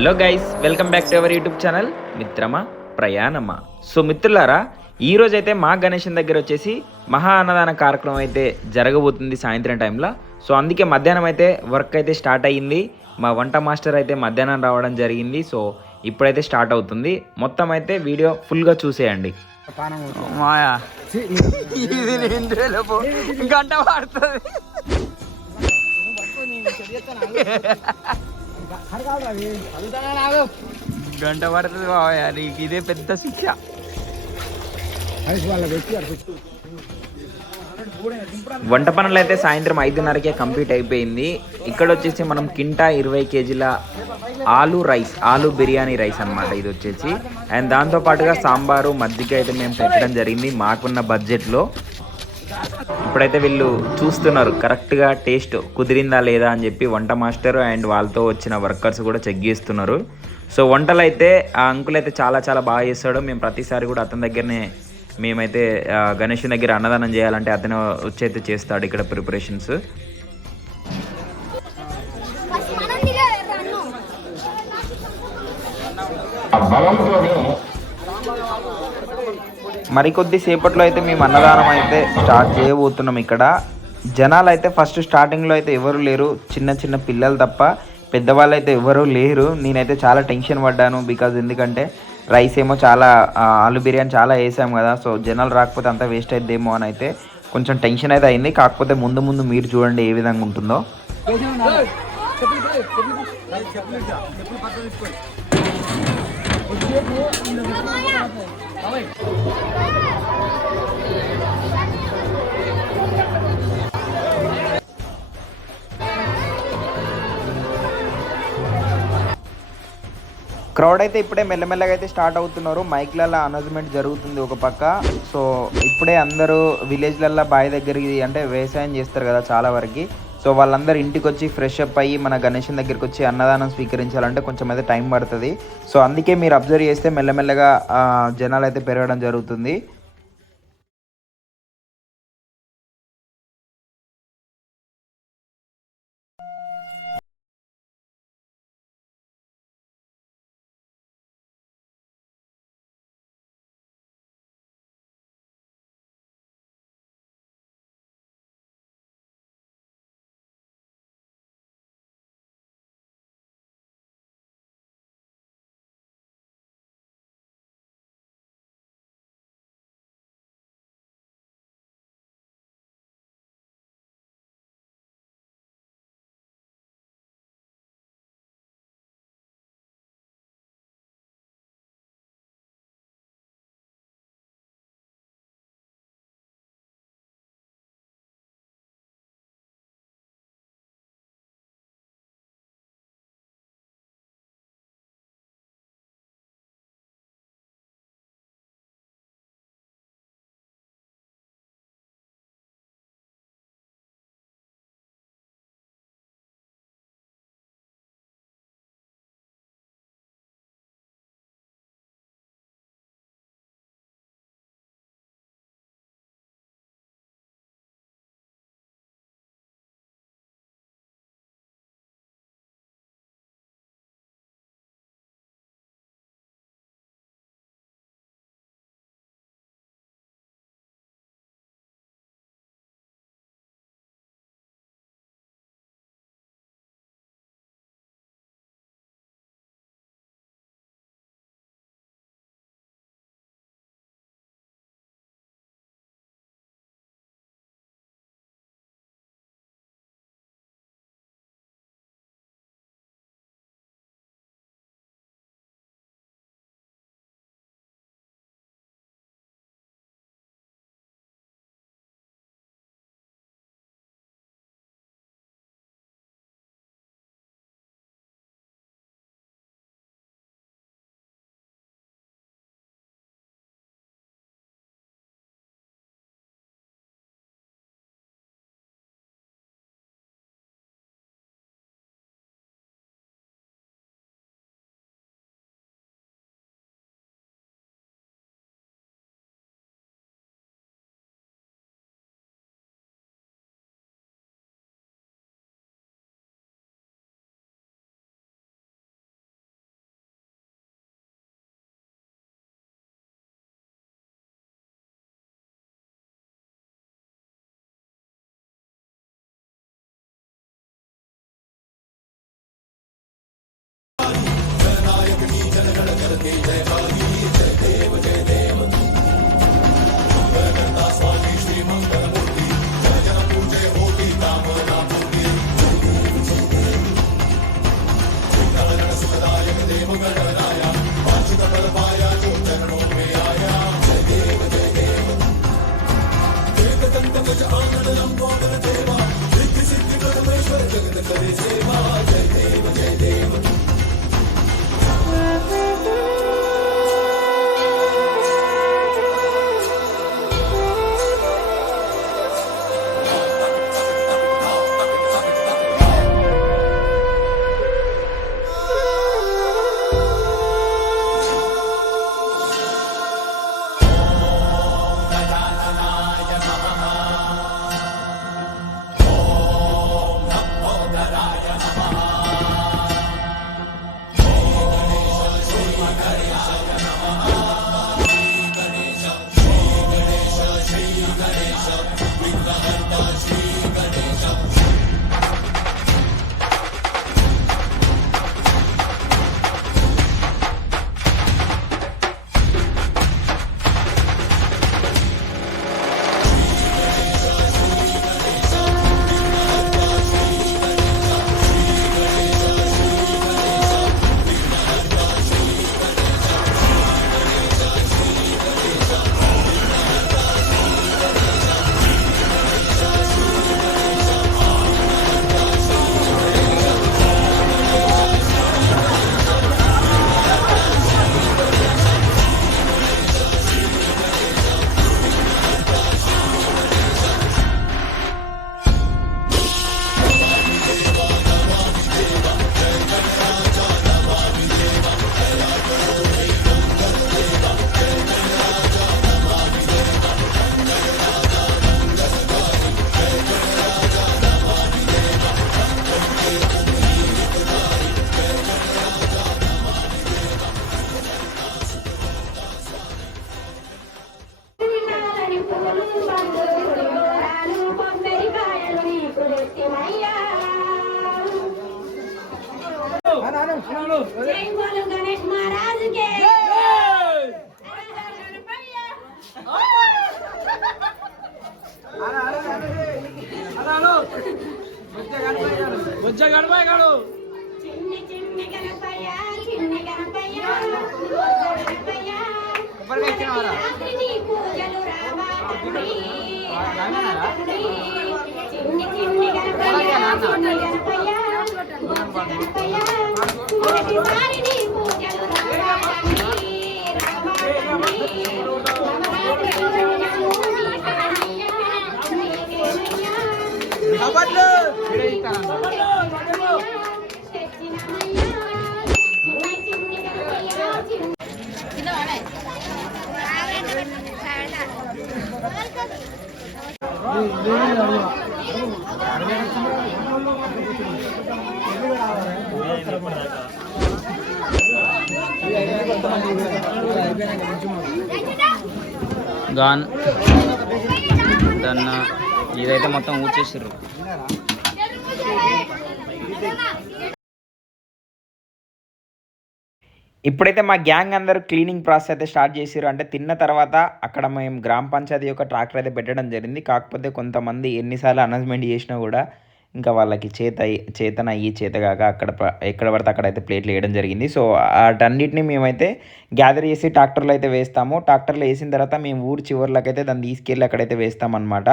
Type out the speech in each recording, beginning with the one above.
Hello guys, welcome back to our YouTube channel మిత్రమా ప్రయాణమా. So మిత్రులారా, ఈరోజైతే మా గణేషన్ దగ్గర వచ్చేసి మహా అన్నదాన కార్యక్రమం అయితే జరగబోతుంది సాయంత్రం టైంలో. సో అందుకే మధ్యాహ్నం అయితే వర్క్ అయితే స్టార్ట్ అయ్యింది. మా వంట మాస్టర్ అయితే మధ్యాహ్నం రావడం జరిగింది. సో ఇప్పుడైతే స్టార్ట్ అవుతుంది. మొత్తం అయితే వీడియో ఫుల్గా చూసేయండి. మాయా గంట పడుతుంది. గంట పడుతుంది బాబయ్య, నీకు ఇదే పెద్ద శిక్ష. వంట పనులు అయితే సాయంత్రం 5:30కే కంప్లీట్ అయిపోయింది. ఇక్కడ వచ్చేసి మనం కింటా 20 కేజీల ఆలు బిర్యానీ రైస్ అనమాట ఇది వచ్చేసి. అండ్ దాంతోపాటుగా సాంబారు మజ్జిగ అయితే మేము పెట్టడం జరిగింది మాకున్న బడ్జెట్లో. ఇప్పుడైతే వీళ్ళు చూస్తున్నారు కరెక్ట్గా టేస్ట్ కుదిరిందా లేదా అని చెప్పి వంట మాస్టర్ అండ్ వాళ్ళతో వచ్చిన వర్కర్స్ కూడా చెక్ చేస్తున్నారు. సో వంటలు అయితే ఆ అంకుల్ అయితే చాలా చాలా బాగా చేస్తాడు. మేము ప్రతిసారి కూడా అతని దగ్గరనే మేమైతే గణేష్ దగ్గర అన్నదానం చేయాలంటే అతను వచ్చి అయితే చేస్తాడు ఇక్కడ ప్రిపరేషన్స్. మరికొద్ది సేపట్లో అయితే మేము అన్నదానం అయితే స్టార్ట్ చేయబోతున్నాం. ఇక్కడ జనాలు అయితే ఫస్ట్ స్టార్టింగ్లో అయితే ఎవరు లేరు, చిన్న చిన్న పిల్లలు తప్ప పెద్దవాళ్ళు అయితే ఎవరు లేరు. నేనైతే చాలా టెన్షన్ పడ్డాను, బికాజ్ ఎందుకంటే రైస్ ఏమో చాలా ఆలు బిర్యానీ చాలా వేసాము కదా. సో జనాలు రాకపోతే అంతా వేస్ట్ అయిద్దేమో అని అయితే కొంచెం టెన్షన్ అయితే అయింది. కాకపోతే ముందు ముందు మీరు చూడండి ఏ విధంగా ఉంటుందో. క్రౌడ్ అయితే ఇప్పుడే మెల్లమెల్లగా అయితే స్టార్ట్ అవుతున్నారు. మైక్లలో అనౌన్స్మెంట్ జరుగుతుంది ఒక పక్క. సో ఇప్పుడే అందరూ విలేజ్లల్లో బావి దగ్గరికి అంటే వ్యవసాయం చేస్తారు కదా చాలా వరకు. సో వాళ్ళందరూ ఇంటికి వచ్చి ఫ్రెష్ అప్ అయ్యి మన గణేషన్ దగ్గరికి వచ్చి అన్నదానం స్వీకరించాలంటే కొంచెం అయితే టైం పడుతుంది. సో అందుకే మీరు అబ్జర్వ్ చేస్తే మెల్లమెల్లగా జనాలు అయితే పెరగడం జరుగుతుంది. गणेश महाराज के చిన్ని చిన్ని గణపయ్య చిన్ని గణపయ్య గణపయ్య రాత్రి నీ పూజలు రావా తండ్రి చిన్ని చిన్ని గణపయ్య చిన్ని గణపయ్య గణపయ్య ప్రతిసారి నీ పూజలు రావా తండ్రి రావా తండ్రి నవరాత్రి రోజులు నీకేనయ్యా గాన్ దాన్ని ఇదైతే మొత్తం ఊడ్చేసారు. ఇప్పుడైతే మా గ్యాంగ్ అందరూ క్లీనింగ్ ప్రాసెస్ అయితే స్టార్ట్ చేసారు. అంటే తిన్న తర్వాత అక్కడ మేము గ్రామ పంచాయతీ యొక్క ట్రాక్టర్ అయితే పెట్టడం జరిగింది. కాకపోతే కొంతమంది ఎన్నిసార్లు అనౌన్స్మెంట్ చేసినా కూడా ఇంకా వాళ్ళకి చేతనయ్యి చేతగాక ఎక్కడ పడితే అక్కడైతే ప్లేట్లు వేయడం జరిగింది. సో వాటన్నిటిని మేమైతే గ్యాదర్ చేసి ట్రాక్టర్లో అయితే వేస్తాము. ట్రాక్టర్లో వేసిన తర్వాత మేము ఊరు చివర్లకైతే దాన్ని తీసుకెళ్ళి అక్కడైతే వేస్తామన్నమాట.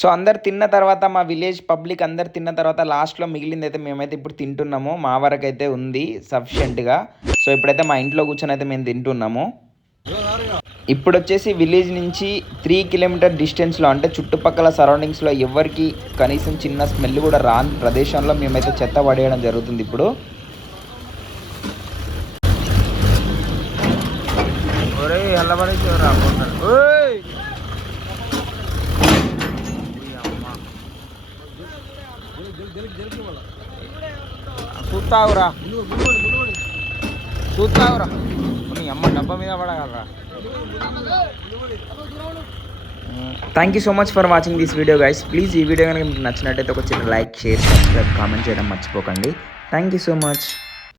సో అందరు తిన్న తర్వాత మా విలేజ్ పబ్లిక్ అందరు తిన్న తర్వాత లాస్ట్లో మిగిలింది అయితే మేమైతే ఇప్పుడు తింటున్నాము. మా వరకు అయితే ఉంది సఫిషియెంట్గా. సో ఇప్పుడైతే మా ఇంట్లో కూర్చొని అయితే మేము తింటున్నాము. ఇప్పుడు వచ్చేసి విలేజ్ నుంచి 3 కిలోమీటర్ డిస్టెన్స్లో అంటే చుట్టుపక్కల సరౌండింగ్స్లో ఎవరికి కనీసం చిన్న స్మెల్ కూడా రాని ప్రదేశంలో మేమైతే చెత్త పడేయడం జరుగుతుంది. ఇప్పుడు చూస్తావురా నీ అమ్మ డబ్బా మీద పడగలరా. Thank you so much for watching this video guys. Please ఈ వీడియో కనుక మీకు నచ్చినట్టయితే ఒక చిన్న లైక్, షేర్, సబ్స్క్రైబ్, కామెంట్ చేయడం మర్చిపోకండి. Thank you so much.